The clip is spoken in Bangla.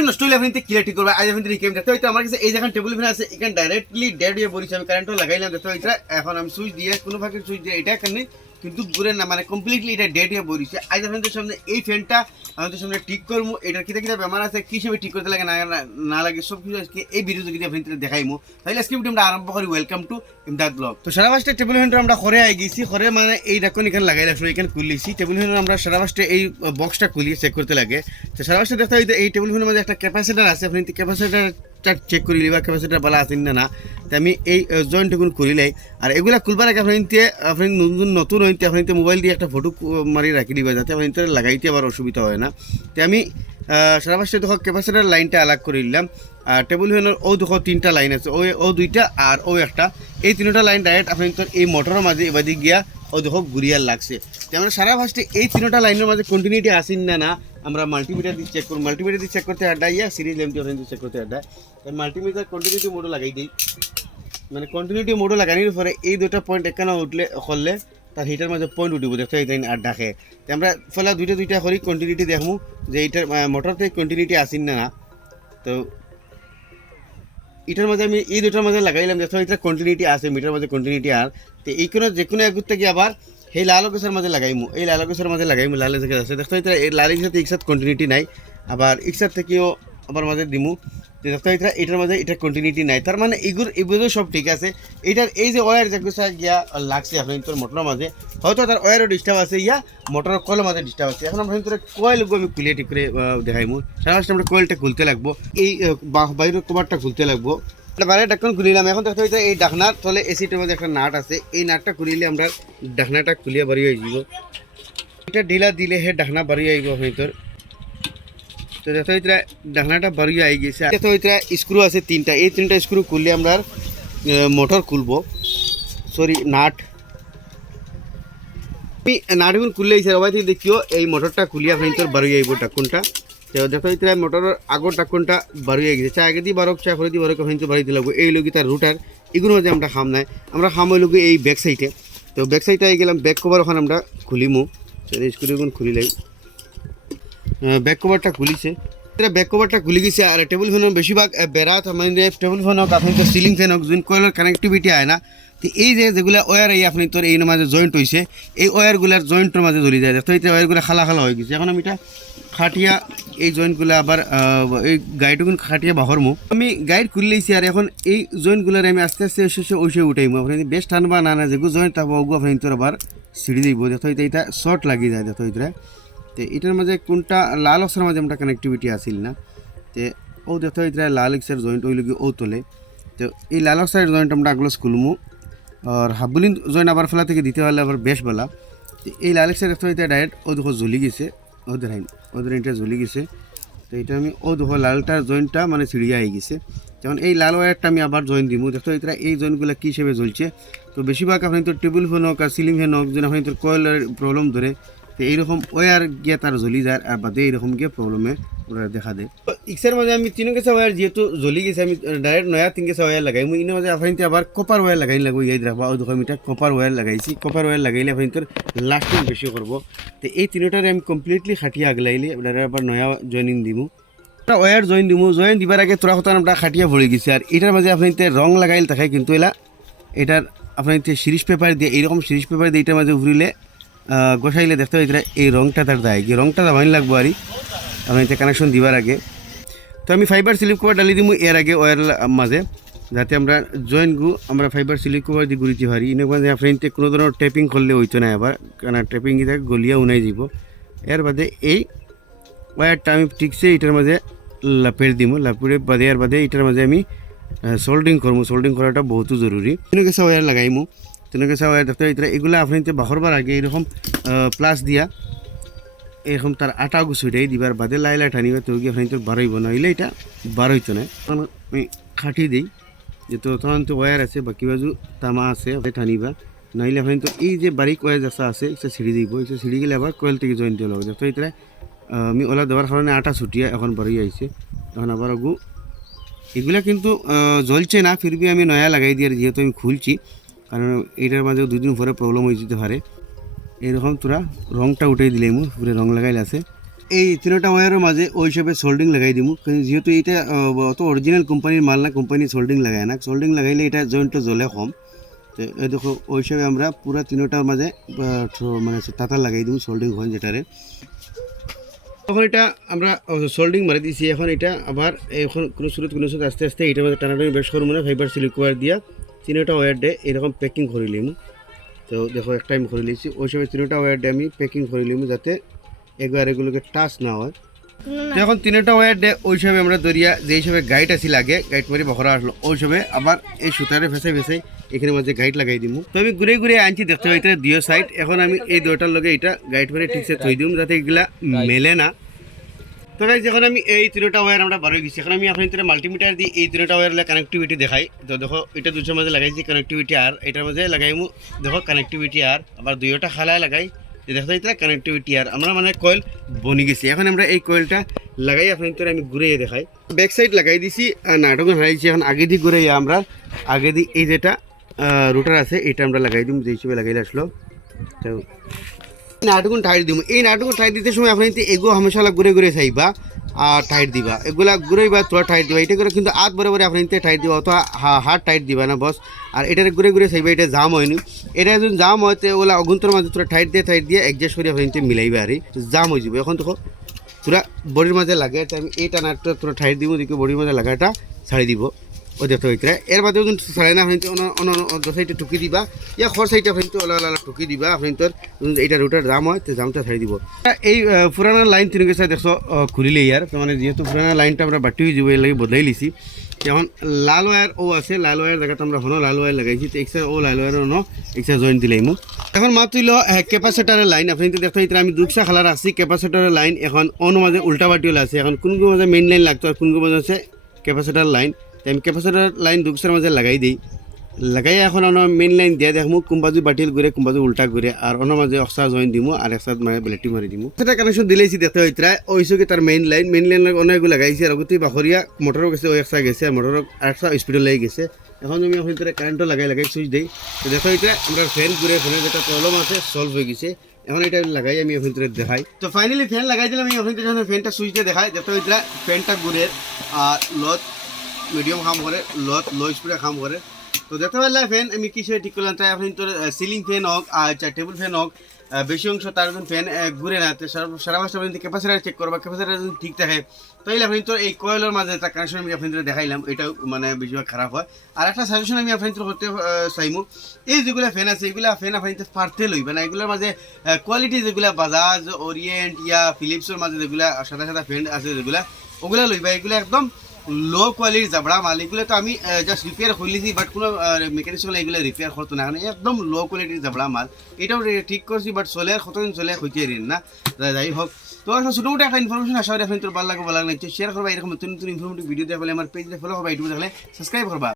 ফ্যান নষ্ট হলে আপনি ক্লিয়ার ঠিক করবে। আজ আপনি রিকেম দেখতে হয়তো আমার কাছে এই যেখানে টেবিল ফ্যান আছে এখানে ডাইরেক্টলি ডেড হয়ে পড়েছে। আমি কারেন্টও লাগাইলাম দেখতে হইতে, এখন আমি সুইচ দিয়ে কোনো ভাগে সুইচ দিয়ে এটা এখানে কিন্তু ঘুরে না, মানে কমপ্লিটলি এটা ডেড হয়ে পড়েছে। আজ আপনাদের সামনে এই ফ্যানটা আমাদের সামনে ঠিক করবো, এটার কিতা কিতা বেমার আছে, কি হিসেবে ঠিক করতে লাগে না লাগে সব কিছু আজকে এই ভিডিওতে যদি আপনি দেখাইমু। তাহলে আজকে ভিডিও আমরা আরম্ভ করি। Welcome to Imdad blog. তো সারা বাসটা টেবিল ফ্যানটা আমরা ঘরে আই গেছি, ঘরে মানে এই রাখুন এখানে লাগাই রাখলো, এখানে খুললেছি টেবিল ফ্যান। আমরা সারা বাসটা এই বক্সটা খুলিয়ে চেক করতে লাগে। তো সারা বাসটা দেখতে হইতে এই টেবিল ফ্যানের মধ্যে একটা ক্যাপাসিটার আছে, আপনি ক্যাপাসিটারটা চেক করি লিবা ক্যাপাসিটার বলা আছেন না। তো আমি এই জয়েন্টগুলো খুলিলাই। আর এগুলা খুলবার আগে আপনি নতুন হইতে আপনি মোবাইল দিয়ে একটা ফটো মারি রাখি দিবা, যাতে আপনি লাগাইতে আবার অসুবিধা হয় না। তো আমি সারা পাশে দেখো ক্যাপাসিটার লাইনটা আলাগ করে নিলাম। আর টেবিল ফ্যানের ও দেখো তিনটা লাইন আছে, ও দুইটা আর ও একটা, এই তিনটা লাইন ডাইরেক্ট আপনি এই মোটরের মাঝে এবাদি গিয়া ও দেখো ঘুরিয়ার লাগছে। তো আমরা সারা ফার্স্টে এই তিনটা লাইনের মাঝে কন্টিনিউটি আসেন না আমরা মাল্টিমিটার দিয়ে চেক করব। মাল্টিমিটার দিয়ে চেক করতে আড্ডা ইয়া সিরিজ ল্যাম্পটি দিয়ে চেক করতে আড্ডা। মাল্টিমিটার কন্টিনিউটি মোডও লাগাই দিই, মানে কন্টিনিউটি মোডও লাগানোর পরে এই দুটা পয়েন্ট এখানে উঠলে করলে তার হিটার মাঝে পয়েন্ট উঠিব দেখতে এই আর ডাকে। আমরা ফলে দুইটা করি কন্টিনিউটি দেখবো যে এইটার মোটর থেকে কন্টিনিউটি আসেন না। তো এটার মাঝে আমি এই দুটার মাঝে লাগাইলাম, দেখো এটা কন্টিনিউটি আছে, মিটার মাঝে কন্টিনিউটি আর। তো এই কোনো যে কোনো এক থেকে আবার সেই লাল গাছের মাঝে লাগাইমু, এই লাল গাছের মাঝে লাগাইমু, লাল গাছ আছে দেখো এটা এই লালের সাথে একসাথে কন্টিনিউটি নাই, আবার একসাথে থেকেও আবার মাঝে দিমু। দেখো এটা এটার মাঝে এটা কন্টিনিউটি নাই, তার মানে এগুলো সব ঠিক আছে। এটার এই যে ওয়ার যেগুলো গিয়া লাগছে আপনার তোর মোটরের মাঝে, হয়তো তার ওয়ারও ডিস্টার্ব আছে, ইয়া মোটরের কয়েলের মাঝে ডিস্টার্ব আছে। এখন আপনার তোর কয়েলগুলো আমি খুলে ঠিক করে দেখাইমু। সারা আমরা কয়েলটা খুলতে লাগবো, এই বাইরের কভারটা খুলতে লাগবো। বাইরে ঢাকন খুলিলাম। এখন দেখতে হইতে এই ঢাকনার তলে এসিটার মধ্যে একটা নাট আছে, এই নাটটা খুলিলে আমরা ঢাকনাটা খুলিয়া বাড়ি হয়ে যাব। এটা ঢিলা দিলে হে ঢাকনা বাড়ি আইব হয়তো। তো দেখতে হইতে ঢাকনাটা বাড়ি আই গেছে। দেখতে হইতে স্ক্রু আছে তিনটা, এই তিনটা স্ক্রু খুললে আমরা মোটর খুলবো, সরি নাট। আমি নাটগুলো খুললে সবাই থেকে দেখিও এই মোটরটা খুলিয়া হয়তো বাড়ি আইব ঢাকুনটা। তো দেখো এটা মোটরের আগর ঢাকনটা বাড়ি হয়ে গেছে, চা আগে দিয়ে বারক চা করে দিয়ে বারক হয়তো বাড়িতে লাগবো। এই লোক তার রুটার এগুলো মধ্যে আমরা খাম নাই, আমরা খাম ওই লোক এই ব্যাক সাইডে। তো ব্যাক সাইডে গেলাম, ব্যাক কভার ওখানে আমরা খুলিমু। স্ক্রুগুলো খুলিলাই, ব্যাক কভারটা খুলিছে, এটা ব্যাক কভারটা খুলি গেছে। আর টেবিল ফ্যানের বেশিরভাগ বেড়াত মানে টেবিল ফ্যান হোক আপনি তো সিলিং ফ্যান হোক যোন কয়েলের কানেক্টিভিটি হয় না। তো এই যেগুলো ওয়ার এই আপনি তোর এই মাঝে জয়েন্ট হয়েছে, এই ওয়ারগুলার জয়েন্টের মাঝে জ্বলি যায়। তো এই ওয়ারগুলো খালা খালা হয়ে গেছে। এখন আমি এটা খাটিয়া এই জয়েন্টগুলো আবার এই গাইডগুলো খাটিয়া বাহরমু। আমি গাইড খুললেছি আর এখন এই জয়েন্টগুলোর আমি আস্তে আস্তে শেষে ওইসে উঠাইমু। আপনি বেশ টানবা না যেগুলো জয়েন্ট থাকবো ওগুলো আপনি তোর আবার সিঁড়ি দিব। দেখো এটা শর্ট লাগিয়ে যায় দেখো এটা। তো এটার মাঝে কোনটা লাল অক্সের মাঝে আমরা কানেক্টিভিটি আসিল না। তো ও দেখো এটা লাল এক্সের জয়েন্ট ওই লগে ও তোলে। তো এই লাল অক্সের জয়েন্ট আমরা আগলো খুলমু। আর হাবুলিন জয়েন্ট আবার ফেলা থেকে দিতে পারলে আবার বেশ বলা। তো এই লাল এক্সের দেখো এটা ডাইরেক্ট ও দেখো জ্বলি গেছে, ওদের এটা জ্বলি গেছে। তো এটা আমি ও দেখো লালটার জয়েন্টটা মানে ছিড়িয়া হয়ে গেছে। যেমন এই লাল ওয়ারটা আমি আবার জয়েন্ট দিব। দেখো এটা এই জয়েন্টগুলো কী হিসেবে জ্বলছে। তো বেশিরভাগ আপনি তো টেবিল ফ্যান হোক আর সিলিং ফ্যান হোক যেন আপনি তোর কয়েলের প্রবলেম ধরে, তো এইরকম ওয়ার গিয়ে তার জ্বলি যায় আর বাদে এইরকম গিয়ে প্রবলেমে ওরা দেখা দেয়। তো ইক্সের মাঝে আমি তিন গেছে ওয়ার যেহেতু জ্বলি গেছে, আমি ডাইরেক্ট নয়া তিন গেছে ওয়ার লাগাই। মুই ইনের মাঝে আপনি আবার কপার ওয়ার লাগাই লাগবো। ইয়াদ রাখবা ও দেখো আমি এটা কপার ওয়ার লাগাইছি। কপার ওয়ার লাগাইলে আপনি তোর লাস্টিং বেশি করবো। তো এই তিনটারে আমি কমপ্লিটলি খাটিয়ে আগলাইলে আবার নয়া জয়েনিং দিব। ওয়ার জয়েন দিব, জয়েন দিবার আগে তোরা কথা আমরা খাটিয়া ভরে গেছি। আর এটার মাঝে আপনি রং লাগাইলে দেখাই কিন্তু এটার আপনি সিরিজ পেপার দিয়ে এইরকম সিরিজ পেপার দিয়ে এটার মাঝে ঘুরিলে গোসাইলে দেখতে হয় এটা এই রংটা তার দেয় কি রংটা ভালো লাগবো আর আপনি কানেকশন দিবার আগে। তো আমি ফাইবার সিলিপ কভার ডালি দিব এর আগে ওয়ার মাঝে, যাতে আমরা জয়েন্টগু আমরা ফাইবার সিলিপ কভার দিয়ে ঘুরিতে পারি। এর মাঝে আপনি কোনো ধরনের টেপিং করলে হইতো না আবার, কারণ টেপিং দিয়ে গলিয়া উনাই যাব। এর বাদে এই ওয়ারটা আমি ঠিকছে এটার মাঝে লাপের দিব, লাপের বাদে এর বাদে এটার মাঝে আমি সোল্ডিং করবো। সোল্ডিং করাটা বহুত জরুরি। তিন গেছে ওয়ার লাগাইমু, তিন গেছে ওয়ার দেখতে এগুলো আপনি বাহরবার আগে এরকম প্লাস দিয়া এরকম তার আটা গুছুটাই দিবার বাদে লাইলা টানিবা, তো আপনি তো বারোইব নইলে এটা বারোইতো না। আমি খাটি দিই যেহেতু তখন তো ওয়ার আছে বাকি বাজু তামা আছে টানিবা, নইলে আপনি তো এই যে বারিক ওয়ার যেসা আছে এটা ছিঁড়ি দিব। এটা ছিঁড়ি গেলে আবার কয়েল থেকে জয়েন্ট দিয়ে লাগবে। দেখো এটা আমি ওলা দেওয়ার কারণে আটা ছুটিয়া এখন বারোই আইছে। এখন আবার গু এগুলা কিন্তু জ্বলছে না, ফিরবি আমি নয়া লাগাই দিয়ে যেহেতু আমি খুলছি, কারণ এইটার মাঝে দুদিন পরে প্রবলেম হয়ে যেতে পারে। এইরকম তোরা রংটা উঠাই দিলে পুরো রং লাগাইলে আছে। এই তিনটা ওয়্যারের মাঝে ওই হিসাবে সোল্ডিং লাগাই দিমু, যেহেতু এটা অত অরিজিনাল কোম্পানির মাল না, কোম্পানি সোল্ডিং লাগায় না, সোল্ডিং লাগাইলে এটা জয়েন্টটা জ্বলে কম। তো এই দেখো ওই হিসাবে আমরা পুরো তিনটার মাঝে মানে তাতা লাগাই দিমু সোল্ডিং হয় যেটারে। এখন এটা আমরা সোল্ডিং মারি দিয়েছি, এখন এটা আবার এখন কোনো সুরত আস্তে আস্তে এটার মধ্যে টানাটানি বেশ করবো না, ফাইবার সিলিক ওয়্যার দিয়া তিনটা ওয়্যার ডে এরকম প্যাকিং করে লিম। তো দেখো একটা আমি করে নিয়েছি, ওই সময় তিনটা ওয়্যার ডে আমি প্যাকিং করে লিম যাতে একবার এগুলোকে টাচ না হয়। তো এখন তিনটা ওয়্যার ডে ওই সময় আমরা দরিয়া যে হিসাবে গাইড আসিল আগে গাইড মারি বখরা আসলো, ওই সময় আবার এই সুতারে ফেসাই ফেসাই এখানে মাঝে গাইড লাগাই দিব। তো আমি ঘুরে ঘুরে আনছি, দেখতে পাই এটা দুই সাইড। এখন আমি এই দুটার লগে এটা গাইড মারি ঠিকসে থই দিম যাতে এগুলা মেলে না। তো গাইজ এখন আমি এই তিনটা ওয়্যার আমরা বার হয়ে গেছি, এখন আমি আপনার মাল্টিমিটার দিয়ে এই তিনটা ওয়্যার কানেক্টিভিটি দেখাই। তো দেখো এটা দুটোর মাঝে লাগাইছি কানেক্টিভিটি আর, এটার মাঝে লাগাইমু দেখো কানেক্টিভিটি আর, আবার দুইটা খালায় লাগাই দেখো এটা কানেক্টিভিটি আর আমরা মানে কয়েল বনি গেছি। এখন আমরা এই কয়েলটা লাগাই আপনার আমি ঘুরে দেখাই। ব্যাক সাইড লাগাই দিছি, নাটক হারাইছি। এখন আগে দিয়ে ঘুরে আমরা আগে দিয়ে এই যেটা রুটার আছে এটা আমরা লাগাই দিম, যে হিসেবে লাগাইলে আসলো। তো নাটকুন টাইট দিব, এই নাটকুন টাইট দিতে সময় আপনি এগুলো হামেশা ঘুরে ঘুরে চাইবা আর টাইট দিবা, এগুলা ঘুরেইবা তোরা টাইট দিবা। এটা করে কিন্তু আধ বরাবরে আপনি টাইট দিবা, অত হার্ড টাইট দিবা না বস। আর এটার ঘুরে ঘুরে চাইবা, এটা জাম হয়নি, এটা যদি জাম হয় তো ওগুলা অগুন্তর মাঝে তোরা টাইট দিয়ে অ্যাডজাস্ট করে আপনি মিলাইবা আর জাম হয়ে যাবে। এখন দেখো তোরা বডির মাঝে লাগে, আমি এইটা নাটটা তোরা টাইট দিব, দেখি বডির মাঝে লাগাটা ছাড়ি দিব ওই দেখতে হইতে। এর বাদেও কিন্তু ছাড়াই না, আপনি সাইডে টুকি দিবা ইয়া খর সাইডে আপনি ওলা টুকি দিবা। আপনি তোর এইটা রুটার জাম হয় তো জামটা ছাড়ি দিব। এই পুরানা লাইন তিন গেছে দেখছো খুলিলে ইয়ার, মানে যেহেতু পুরানা লাইনটা আমরা বাটি হয়ে যাবো এর লাগে বদলাই লিছি। এখন লাল ওয়ার ও আছে, লাল ওয়ার জায়গাতে আমরা হনো লাল ওয়ার লাগাইছি, তো এক্সট্রা ও লাল ওয়ার হনো এক্সট্রা জয়েন্ট দিলাম। এখন মাত্র ক্যাপাসিটারের লাইন আপনি তো দেখতে হইতে আমি দুইটা খালার আসছি ক্যাপাসিটারের লাইন। এখন অন্য মাঝে উল্টা বাটিও আছে, এখন কোন মাঝে মেইন লাইন লাগতো আর কোন মাঝে আছে ক্যাপাসিটার লাইন। আমি ক্যাপাসিটার লাইন দুইটার মাঝে লাগাই দিই, লাগাই এখন মেইন লাইন দিয়ে দেখমু কুম্বাজু বাটিল ঘুরে কুম্বাজু উল্টা ঘুরে আর অন্য মাঝে অক্সা জয়েন দিমু আর একসাথ মানে ব্লেটি মারি দিমু। সেটা কানেকশন দিলেছি দেখতে হইতে ওইসকে তার মেইন লাইন অনেকগুলো লাগাইছে আর অগতি বাখরিয়া মোটরও গেছে, ওই একসা গেছে আর মোটরও আরেকটা স্পিডে লেগে গেছে। এখন আমি আপনার কারেন্টও লাগাই সুইচ দিই, তো দেখো হইতে আমরা ফ্যান ঘুরে ফ্যানের যেটা প্রবলেম আছে সলভ হয়ে গেছে। এখন এটা লাগাই আমি আপনাদের দেখাই। তো ফাইনালি ফ্যান লাগাই দিলাম আমি আপনাদের যখন ফ্যানটা সুইচ দিয়ে দেখাই, দেখতে হইতে ফ্যানটা ঘুরে আর লত মিডিয়াম কাম করে, লত লো স্পিডে কাম করে। তো দেখতে পারলে ফ্যান আমি কিছু ঠিক করলাম, তাই আপনি তোর সিলিং ফ্যান হোক আর টেবিল ফ্যান হোক বেশি অংশ তার ফ্যান ঘুরে না, সারা মাসটা আপনি ক্যাপাসিটার চেক করবা, ক্যাপাসিটার যদি ঠিক থাকে তাইলে আপনি তো এই কয়েলের মাঝে একটা কানেকশন আমি আপনাদের দেখাইলাম, এটাও মানে বেশিরভাগ খারাপ হয়। আর একটা সাজেশন আমি আপনাদের করতে চাইমু, এই যেগুলো ফ্যান আছে এগুলো ফ্যান আপনি পারতে লইবে না, এগুলোর মাঝে কোয়ালিটি যেগুলো বাজাজ ওরিয়েন্ট ইয়া ফিলিপসের মাঝে যেগুলো সাদা সাদা ফ্যান আছে যেগুলো ওগুলো লইবা, এগুলো একদম লো কোয়ালিটির জাবড়া মাল। এগুলো তো আমি জাস্ট রিপেয়ার করলেছি, বাট কোনো মেকানিক্স এগুলো রিপেয়ার করতো না, কারণ একদম লো কোয়ালিটির জাবড়া মাল। এটাও ঠিক করছি বাট চলে কতদিন চলে হইতে ঋণ না, যাই হোক। তো একটা ছোটো মোটো একটা ইনফরমেশন আশা করি আপনার ভালো লাগবে, ভালো লাগলে শেয়ার করবা, এরকম নতুন নতুন ইনফরমেটিভ ভিডিও দেখলে আমার পেজে ফলো করবা, ইউটিউবে দেখলে সাবস্ক্রাইব করবা।